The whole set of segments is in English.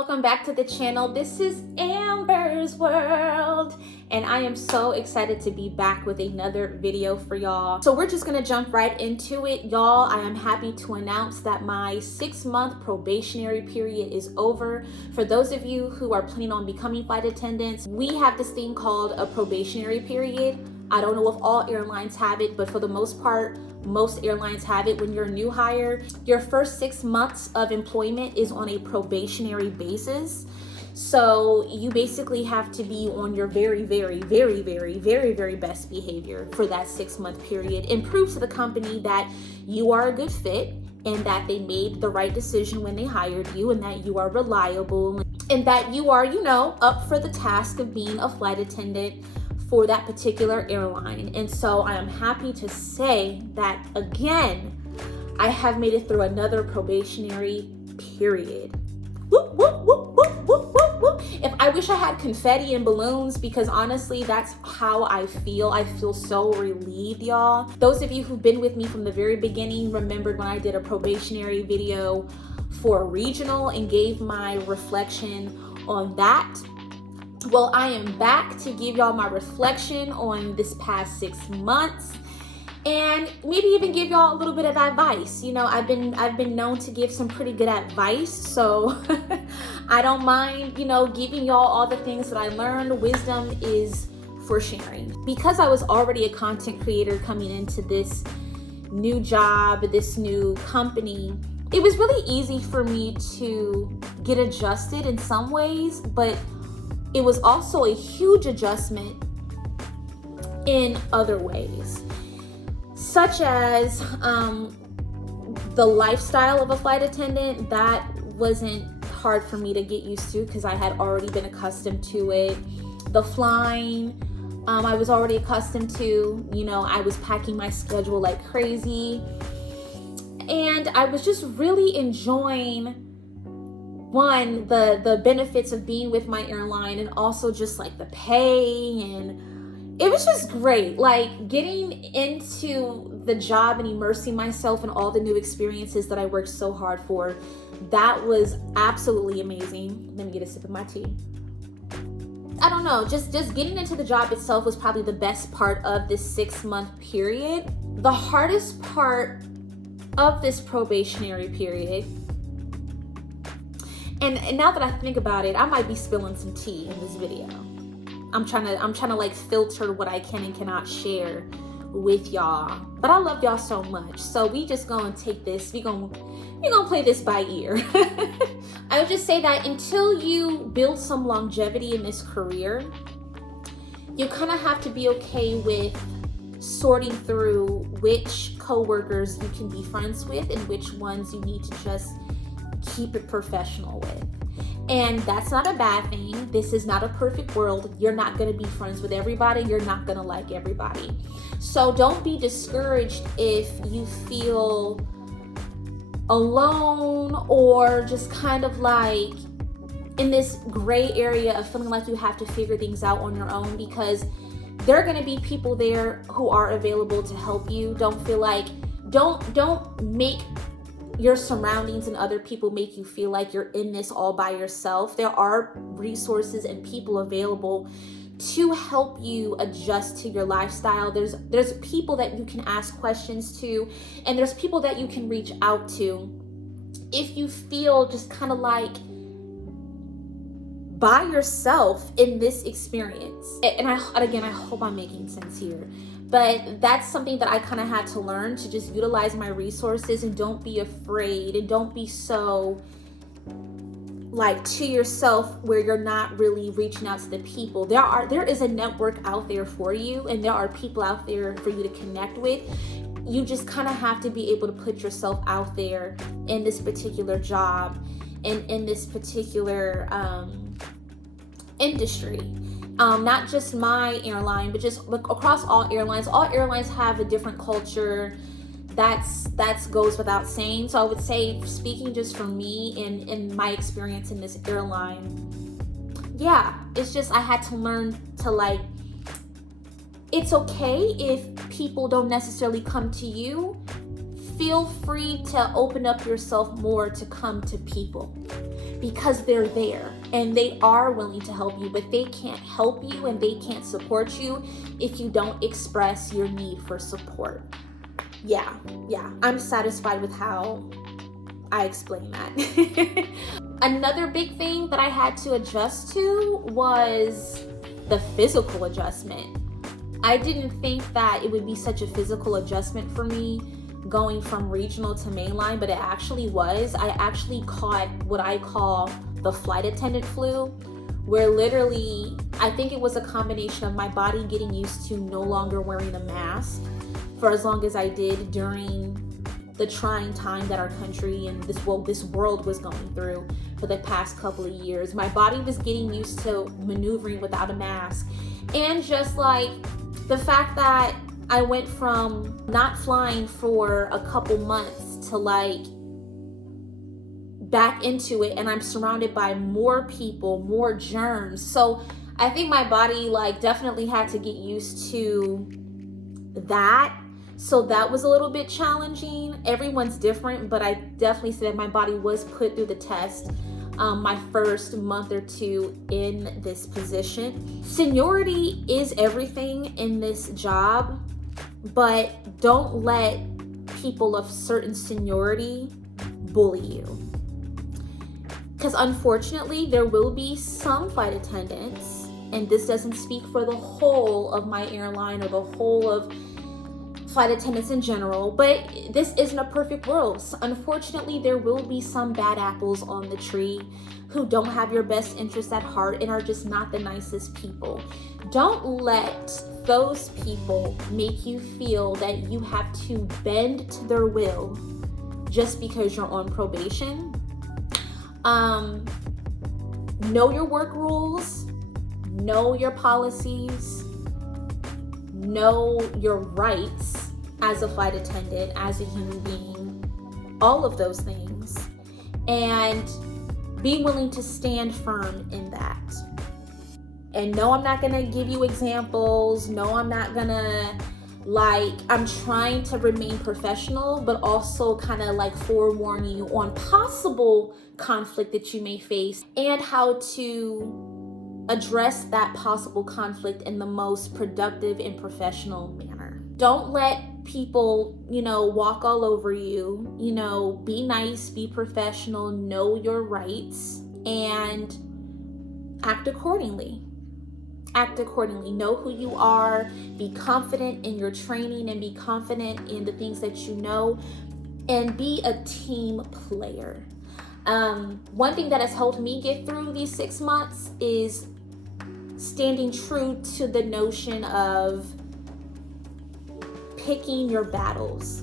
welcome back to the channel. This is Amber's World, and I am so excited to be back with another video for y'all. So we're just gonna jump right into it, y'all. I am happy to announce that my 6-month probationary period is over. For those of you who are planning on becoming flight attendants, we have this thing called a probationary period. I don't know if all airlines have it, but for the most part, most airlines have it. When you're a new hire, your first 6 months of employment is on a probationary basis. So you basically have to be on your very best behavior for that 6-month period and prove to the company that you are a good fit and that they made the right decision when they hired you and that you are reliable and that you are, up for the task of being a flight attendant for that particular airline. And so I am happy to say that again, I have made it through another probationary period. Whoop, whoop, whoop, whoop, whoop, whoop, whoop. If I wish I had confetti and balloons, because honestly, that's how I feel. I feel so relieved, y'all. Those of you who've been with me from the very beginning remembered when I did a probationary video for regional and gave my reflection on that. Well, I am back to give y'all my reflection on this past 6 months and maybe even give y'all a little bit of advice. I've been known to give some pretty good advice, so I don't mind, giving y'all all the things that I learned. Wisdom is for sharing. Because I was already a content creator coming into this new job, this new company, it was really easy for me to get adjusted in some ways, but it was also a huge adjustment in other ways, such as the lifestyle of a flight attendant. That wasn't hard for me to get used to because I had already been accustomed to it. The flying, I was already accustomed to. I was packing my schedule like crazy, and I was just really enjoying the benefits of being with my airline, and also just like the pay, and it was just great. Like getting into the job and immersing myself in all the new experiences that I worked so hard for, that was absolutely amazing. Let me get a sip of my tea. I don't know, just getting into the job itself was probably the best part of this 6-month period. The hardest part of this probationary period, and now that I think about it, I might be spilling some tea in this video. I'm trying to like filter what I can and cannot share with y'all. But I love y'all so much. So we just gonna take this, we gonna play this by ear. I would just say that until you build some longevity in this career, you kind of have to be okay with sorting through which coworkers you can be friends with and which ones you need to just keep it professional with. And that's not a bad thing. This is not a perfect world. You're not going to be friends with everybody. You're not going to like everybody. So don't be discouraged if you feel alone or just kind of like in this gray area of feeling like you have to figure things out on your own, because there are going to be people there who are available to help you. Don't feel like, don't make your surroundings and other people make you feel like you're in this all by yourself. There are resources and people available to help you adjust to your lifestyle. There's people that you can ask questions to, and there's people that you can reach out to if you feel just kind of like by yourself in this experience. And again, I hope I'm making sense here. But that's something that I kind of had to learn, to just utilize my resources and don't be afraid and don't be so like to yourself where you're not really reaching out to the people. There is a network out there for you, and there are people out there for you to connect with. You just kind of have to be able to put yourself out there in this particular job and in this particular industry. Not just my airline, but just across all airlines. All airlines have a different culture. That goes without saying. So I would say, speaking just for me and my experience in this airline, yeah, it's just I had to learn to like, it's okay if people don't necessarily come to you. feel free to open up yourself more to come to people, because they're there and they are willing to help you, but they can't help you and they can't support you if you don't express your need for support. Yeah, I'm satisfied with how I explained that. Another big thing that I had to adjust to was the physical adjustment. I didn't think that it would be such a physical adjustment for me going from regional to mainline, but it actually was. I actually caught what I call the flight attendant flu, where literally, I think it was a combination of my body getting used to no longer wearing a mask for as long as I did during the trying time that our country and this world was going through for the past couple of years. My body was getting used to maneuvering without a mask, and just like the fact that I went from not flying for a couple months to like back into it, and I'm surrounded by more people, more germs. So I think my body like definitely had to get used to that. So that was a little bit challenging. Everyone's different, but I definitely said my body was put through the test my first month or two in this position. Seniority is everything in this job, but don't let people of certain seniority bully you. Because unfortunately, there will be some flight attendants, and this doesn't speak for the whole of my airline or the whole of flight attendants in general, but this isn't a perfect world. So unfortunately, there will be some bad apples on the tree who don't have your best interest at heart and are just not the nicest people. Don't let those people make you feel that you have to bend to their will just because you're on probation. Know your work rules, know your policies, know your rights as a flight attendant, as a human being, all of those things, and be willing to stand firm in that. And no, I'm not gonna give you examples. No, I'm not gonna I'm trying to remain professional, but also kind of like forewarn you on possible conflict that you may face and how to address that possible conflict in the most productive and professional manner. Don't let people, walk all over you. Be nice, be professional, know your rights, and act accordingly. Know who you are, be confident in your training, and be confident in the things that you know, and be a team player. One thing that has helped me get through these 6 months is standing true to the notion of picking your battles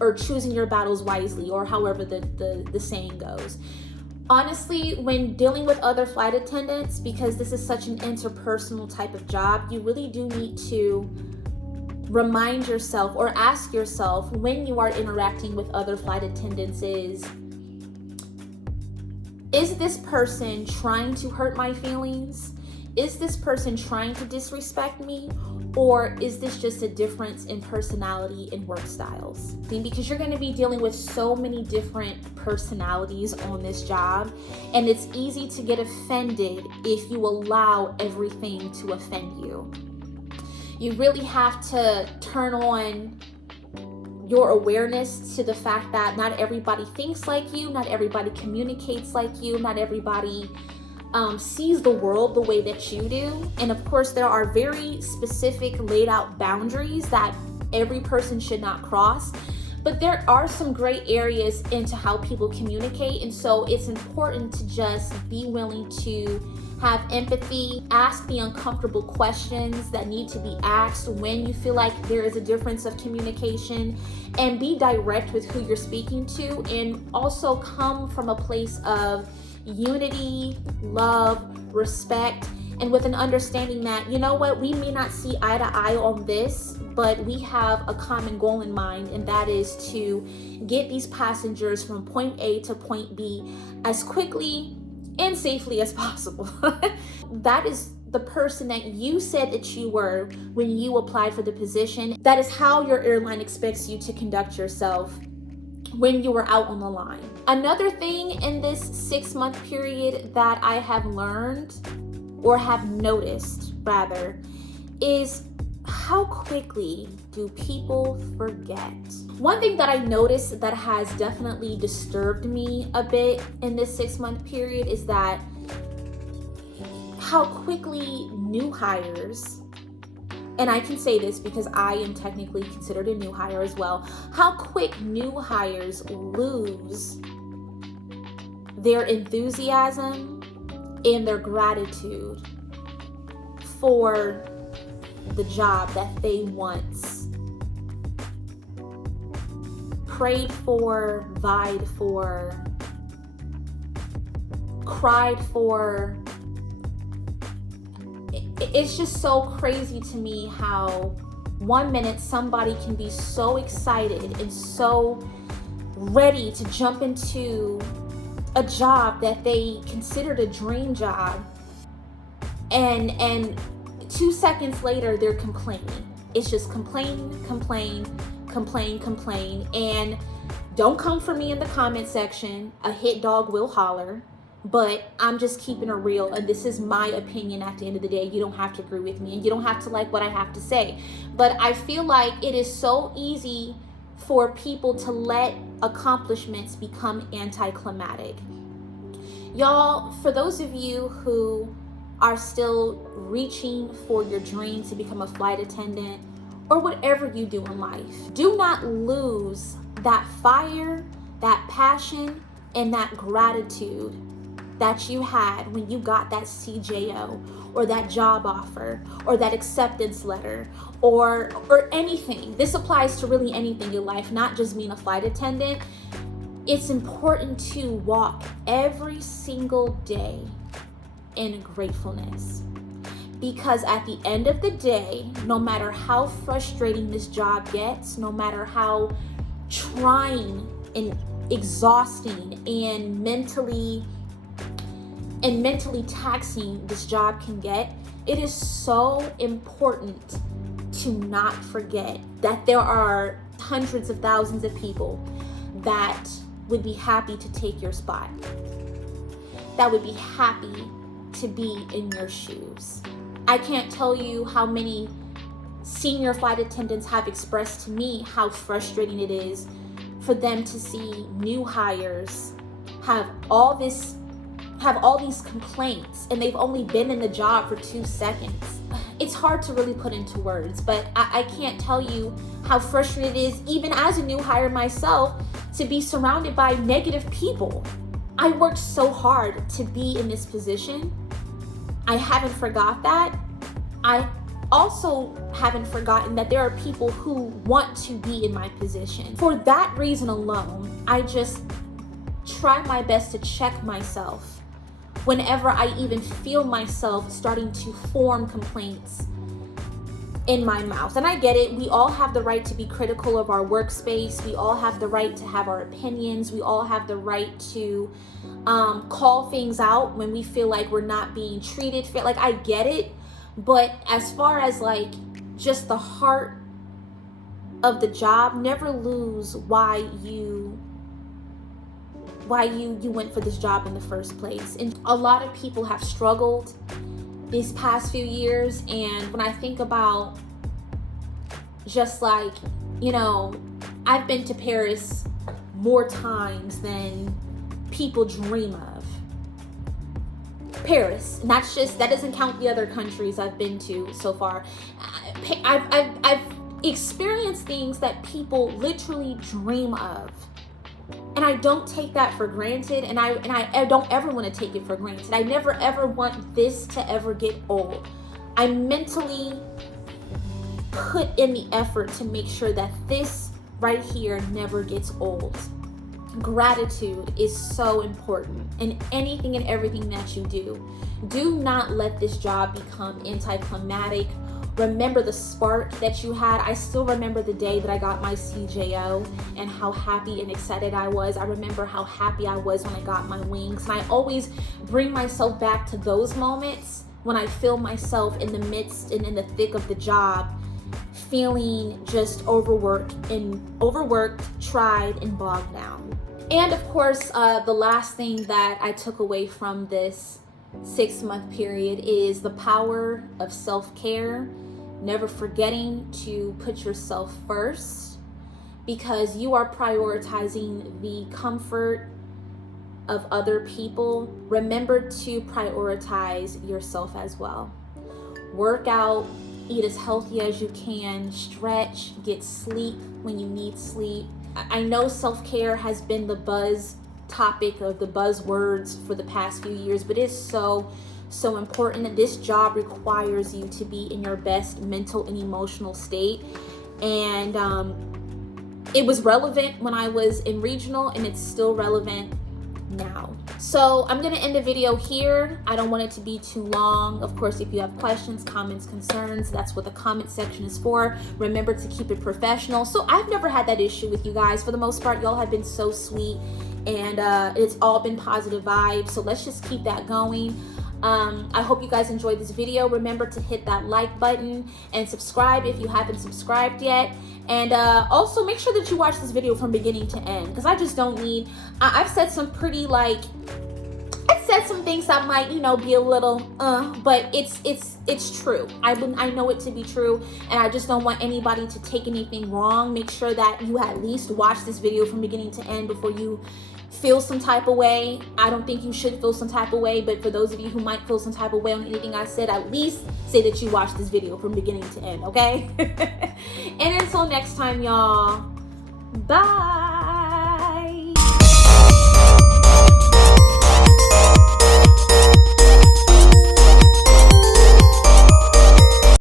or choosing your battles wisely, or however the saying goes. Honestly, when dealing with other flight attendants, because this is such an interpersonal type of job, you really do need to remind yourself or ask yourself when you are interacting with other flight attendants is this person trying to hurt my feelings? Is this person trying to disrespect me? Or is this just a difference in personality and work styles? Because you're going to be dealing with so many different personalities on this job, and it's easy to get offended if you allow everything to offend you. You really have to turn on your awareness to the fact that not everybody thinks like you, not everybody communicates like you, not everybody sees the world the way that you do. And of course, there are very specific laid out boundaries that every person should not cross. But there are some gray areas into how people communicate. And so it's important to just be willing to have empathy, ask the uncomfortable questions that need to be asked when you feel like there is a difference of communication, and be direct with who you're speaking to, and also come from a place of unity, love, respect, and with an understanding that, we may not see eye to eye on this, but we have a common goal in mind, and that is to get these passengers from point A to point B as quickly and safely as possible. That is the person that you said that you were when you applied for the position. That is how your airline expects you to conduct yourself when you were out on the line. Another thing in this 6-month period that I have learned, or have noticed rather, is how quickly do people forget? One thing that I noticed that has definitely disturbed me a bit in this 6-month period is that how quickly new hires, and I can say this because I am technically considered a new hire as well, how quick new hires lose their enthusiasm and their gratitude for the job that they once prayed for, vied for, cried for. It's just so crazy to me how one minute somebody can be so excited and so ready to jump into a job that they considered a dream job, and 2 seconds later they're complaining. It's just complain. And don't come for me in the comment section. A hit dog will holler. But I'm just keeping it real, and this is my opinion at the end of the day. You don't have to agree with me, and you don't have to like what I have to say. But I feel like it is so easy for people to let accomplishments become anticlimactic. Y'all, for those of you who are still reaching for your dream to become a flight attendant or whatever you do in life, do not lose that fire, that passion, and that gratitude that you had when you got that CJO or that job offer or that acceptance letter or anything. This applies to really anything in life, not just being a flight attendant. It's important to walk every single day in gratefulness, because at the end of the day, no matter how frustrating this job gets, no matter how trying and exhausting and mentally taxing this job can get, it is so important to not forget that there are hundreds of thousands of people that would be happy to take your spot, that would be happy to be in your shoes. I can't tell you how many senior flight attendants have expressed to me how frustrating it is for them to see new hires have all these complaints, and they've only been in the job for 2 seconds. It's hard to really put into words, but I can't tell you how frustrating it is, even as a new hire myself, to be surrounded by negative people. I worked so hard to be in this position. I haven't forgot that. I also haven't forgotten that there are people who want to be in my position. For that reason alone, I just try my best to check myself whenever I even feel myself starting to form complaints in my mouth. And I get it. We all have the right to be critical of our workspace. We all have the right to have our opinions. We all have the right to call things out when we feel like we're not being treated fair. Like, I get it. But as far as like just the heart of the job, never lose why you went for this job in the first place. And a lot of people have struggled these past few years, and when I think about just like, you know, I've been to Paris more times than people dream of. Paris, and that doesn't count the other countries I've been to so far. I've experienced things that people literally dream of. And I don't take that for granted, and I don't ever want to take it for granted. I never ever want this to ever get old. I mentally put in the effort to make sure that this right here never gets old. Gratitude is so important in anything and everything that you do. Do not let this job become anticlimactic. Remember the spark that you had. I still remember the day that I got my CJO and how happy and excited I was. I remember how happy I was when I got my wings. And I always bring myself back to those moments when I feel myself in the midst and in the thick of the job, feeling just overworked, tried, and bogged down. And of course, the last thing that I took away from this 6-month period is the power of self-care, never forgetting to put yourself first, because you are prioritizing the comfort of other people. Remember to prioritize yourself as well. Work out, eat as healthy as you can, stretch, get sleep when you need sleep. I know self-care has been the buzz topic of the buzzwords for the past few years, but it's so important. This job requires you to be in your best mental and emotional state, and it was relevant when I was in regional, and it's still relevant now. So I'm gonna end the video here. I don't want it to be too long. Of course, if you have questions, comments, concerns, that's what the comment section is for. Remember to keep it professional. So I've never had that issue with you guys. For the most part, y'all have been so sweet, and it's all been positive vibes. So let's just keep that going. I hope you guys enjoyed this video. Remember to hit that like button and subscribe if you haven't subscribed yet. And also make sure that you watch this video from beginning to end, because I just don't need, I've said some pretty I've said some things that might, be a little, but it's true. I know it to be true, and I just don't want anybody to take anything wrong. Make sure that you at least watch this video from beginning to end before you feel some type of way. I don't think you should feel some type of way, but for those of you who might feel some type of way on anything I said, at least say that you watched this video from beginning to end, okay? And until next time, y'all, bye.